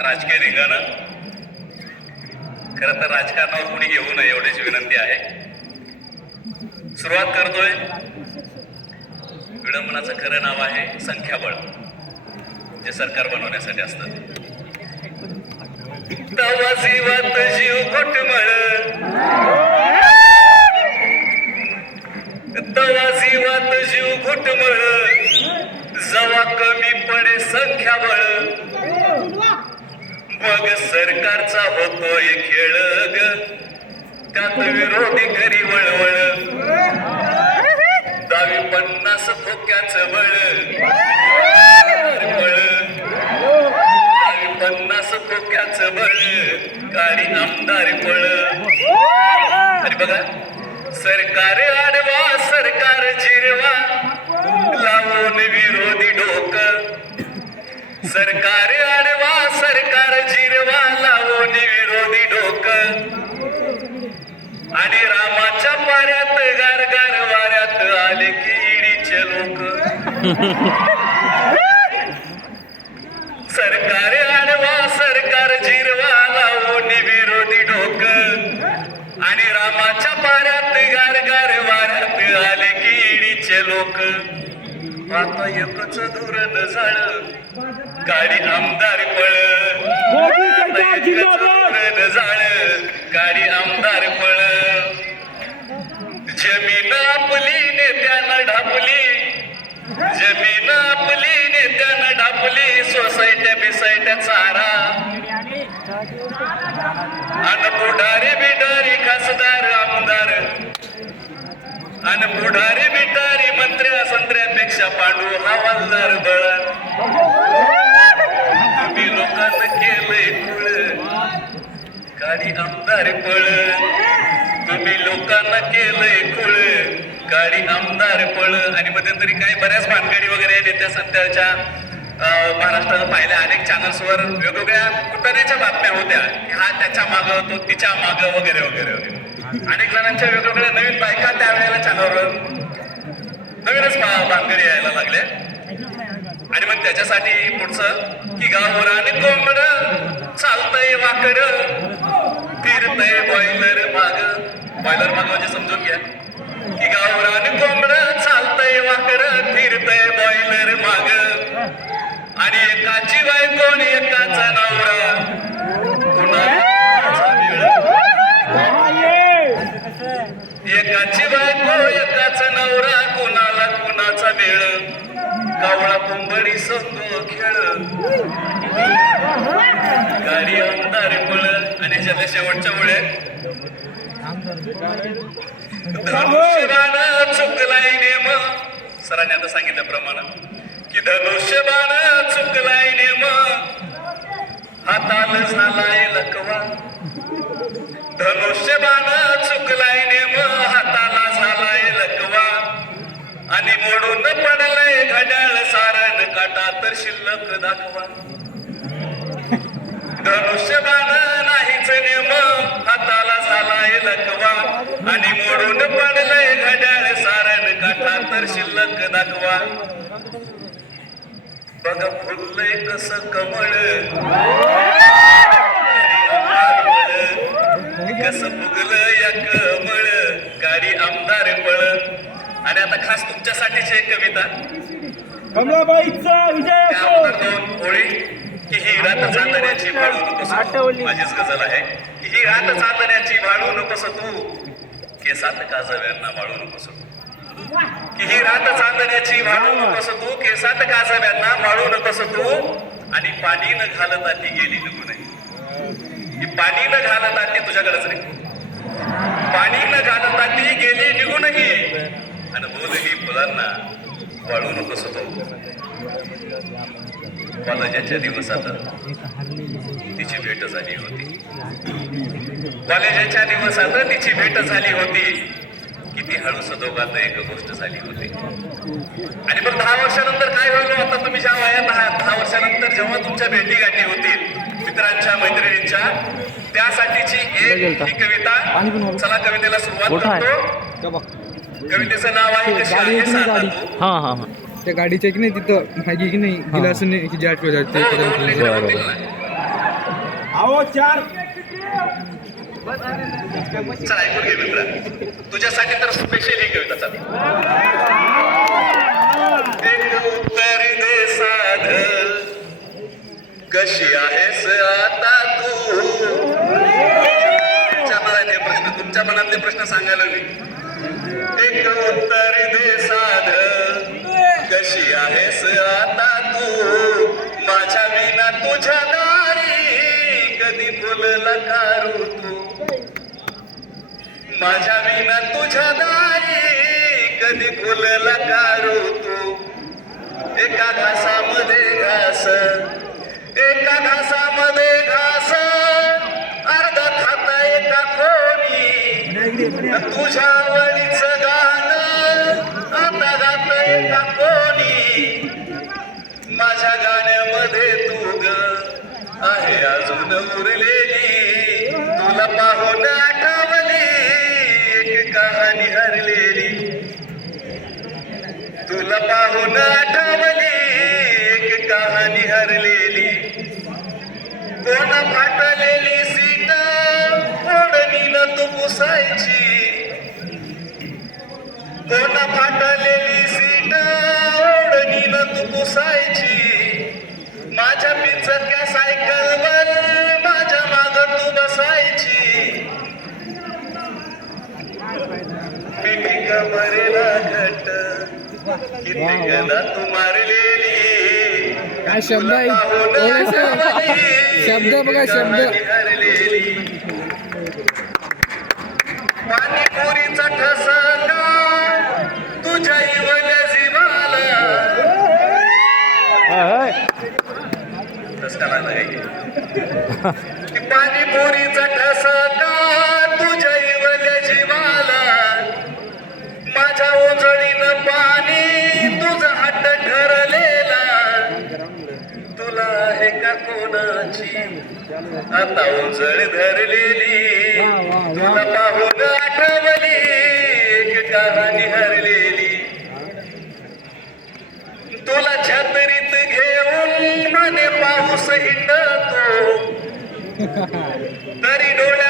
राजकीय रिंगण. खरं तर राजकारणावर कुणी घेऊ नये एवढीच विनंती आहे. सुरुवात करतोय. विडंबनाचं खरं नाव आहे संख्याबळ जे सरकार बनवण्यासाठी असतं तवा जीवात जीव घोटमळ तवा जीवात जीव घुटमळ जवा कमी पडे संख्याबळ. मग सरकारचा होतोय खेळ ग. त्यात विरोधी घरी वळवळ. दहावी पन्नास ठोक्याचं बळ बळ पन्नास ठोक्याचं बळ गाडी आमदार पळ. आणि बघा सरकार आडवा सरकार जिरवा. लावून विरोधी डोक. सरकार आडवा सरकार जिरवा लावून विरोधी डोक. आणि रामाच्या पाऱ्यात गारगार वाऱ्यात आले की ईडीचे लोक. सरकार आडवा सरकार जिरवा लावून विरोधी डोक. आणि रामाच्या पाऱ्यात गारगार वाऱ्यात आले की ईडीचे लोक. आता एकच धोरण झालं गाडी आमदार पळ. धोरण झाळ गाडी आमदार पळ. जमीन आपली नेत्यानं ढापली. जमीन आपली नेत्यानं ढापली. सोसायट्या बिसायट्या चारा. अन पुढारी बिडारी खासदार आमदार. अन पुढारी बिटारी मंत्र्या संत्र्यापेक्षा पांडू हवालदार बळ तुम्ही लोकांना केलंय कुळ गाडी आमदार पळ. तुम्ही लोकांना केलंय कुळ. गाडी आमदार पळ. आणि मध्यंतरी काही बऱ्याच भानगडी वगैरे नेत्या सध्याच्या अं, महाराष्ट्रानं पाहिल्या. अनेक चॅनल्सवर वेगवेगळ्या कुटण्याच्या बातम्या होत्या. हा त्याच्या माग तो तिच्या माग वगैरे वगैरे. वगैरे अनेक जणांच्या वेगवेगळ्या नवीन बायका त्यावेळेला चॅनलवर नवीनच भानगडी यायला लागल्या. आणि मग त्याच्यासाठी पुढचं की गावरान कोंबड चालतंय वाकड फिरतय बॉयलर माग बॉयलर महत्त्वाचे म्हणजे समजून घ्या. की गावरान कोंबड चालतंय वाकड फिरतय बॉयलर माग. आणि एकाची बाय कोण एकाचा नवरा. एकाची बायको एकाचा नवरा कुणाला कुणाचा मेळ कावळा कोंबडी संग खेळ. गाडी आमदार पळ आणि ज्याच्या शेवटच्या मुळे धनुष्यबाण चुकलाय नेम. सरांनी आता सांगितल्याप्रमाणे कि धनुष्यबाण चुकलाय नेम. हाताल झालाय लकवा. धनुष्यबाण चुकलाय नेम. हाताला झालाय लकवा. आणि मोडून पडलंय घड्याळ सारण काटा तर शिल्लक दाखवा. धनुष्यबाण नाहीच नेम हाताला झालाय लकवा आणि मोडून पडलंय घड्याळ सारण काटा तर शिल्लक दाखवा. बघ फुललंय कस कमळ. कस फुगलं या कमळ. गाडी आमदार पळ. आणि आता खास तुमच्यासाठीची एक कविता. कमलाबाईचा विजय त्या असो. अगोदर दोन ओळी. की ही रात चांदण्याची भाळू नकोस. माझीच गजल आहे. ही रात चांदण्याची भाळू नकोस तू केसात काजव्यांना वाळू नकोस. तू की ही रात चांदण्याची वाळू नकोस तू केसात काजव्यांना वाळू नकोस तू. आणि पाणी न घालता ती गेली निघू नये ही पाणी न घालता ती तुझ्याकडेच नाही पाणी न घालता ती गेली निघूनही. आणि बोलही फुलांना वाळू नकोस तो. कॉलेजाच्या दिवसात तिची भेट झाली होती. कॉलेजाच्या दिवसात तिची भेट झाली होती. किती हळूस दोघात एक गोष्ट झाली होती. आणि मग दहा वर्षानंतर काय होईल आता तुम्ही ज्या वयात आहात दहा वर्षानंतर जेव्हा तुमच्या भेटी गाठी होतील मित्रांच्या मैत्रिणींच्या त्यासाठीची एक ही कविता. चला कवितेला सुरुवात. करतो. कवितेचं नाव आहे कशी आहे सांगा तू हां हां हां. त्या गाडीच्या की नाही तिथं. माहिती की नाही? गिलास की जे आठवत. अहो चार. चला ऐकून घे मित्र. तुझ्यासाठी तर स्पेशल ही कविता चालू उत्तर दे साध. कशी आहेस आता तू? तुमच्या मनातले प्रश्न तुमच्या मनातले प्रश्न सांगायला मी एक उत्तर दे साध. कशी आहेस आता तू? माझ्या विना तुझ्या दारी कधी फुलला कारू तू? माझ्या विना तुझ्या दारी कधी फुलला कारू तू? एका घासामध्ये घास एका घासामध्ये घास अर्धा खाता एका कोणी तुझ्या आवडीच गाणं आता गात एका कोणी माझ्या गाण्यामध्ये तू ग आहे अजून उरले तुला पाहून आठवली एक कहाणी हरलेली. कोण फाटलेली सीट ओढणीनं तू पुसायची. कोण फाटलेली सीट कित्येकदा तू मारलेली काय शब्द शब्द. बघा, शब्द. पाणीपुरीचा ठसका तुझ्या पाणीपुरीचा ठसका तुझ्या कोणाची? आता उजळ धरलेली तुला पाहून आठवली एक कहाणी हरलेली. तुला छत्रीत घेऊन म्हणे पाऊस हिंडतो. तरी डोळ्यामध्ये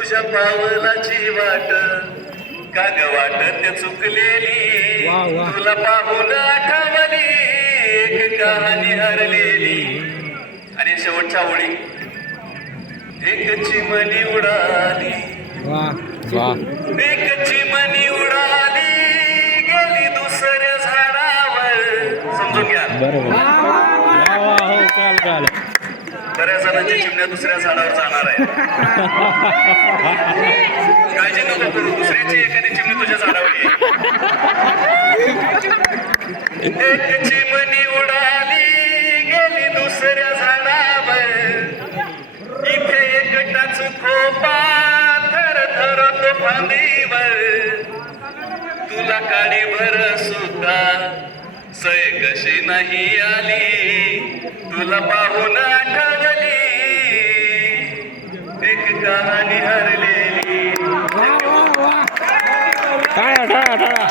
तुझ्या पावलाची वाट काग वाटत चुकलेली. तुला पाहून आठवली एक कहाणी हरलेली. आणि शेवटच्या ओळी एक चिमणी उडाली. एक चिमणी उडाली गेली दुसऱ्या झाडावर. समजून घ्या. बरोबर. हो काल काल बऱ्याच जणांच्या चिमण्या दुसऱ्या झाडावर जाणार आहे. काळजी नको करू दुसऱ्याची एखादी चिमणी तुझ्या झाडावर एक चिमणी उडाली गेली दुसऱ्या झाडावर. इथे एकटाच खोपा थर थर तो फांदीवर. तुला काडीभर सुद्धा सय कशी नाही आली? तुला पाहून आठवली एक हरलेली. टाळा टाळा टाळा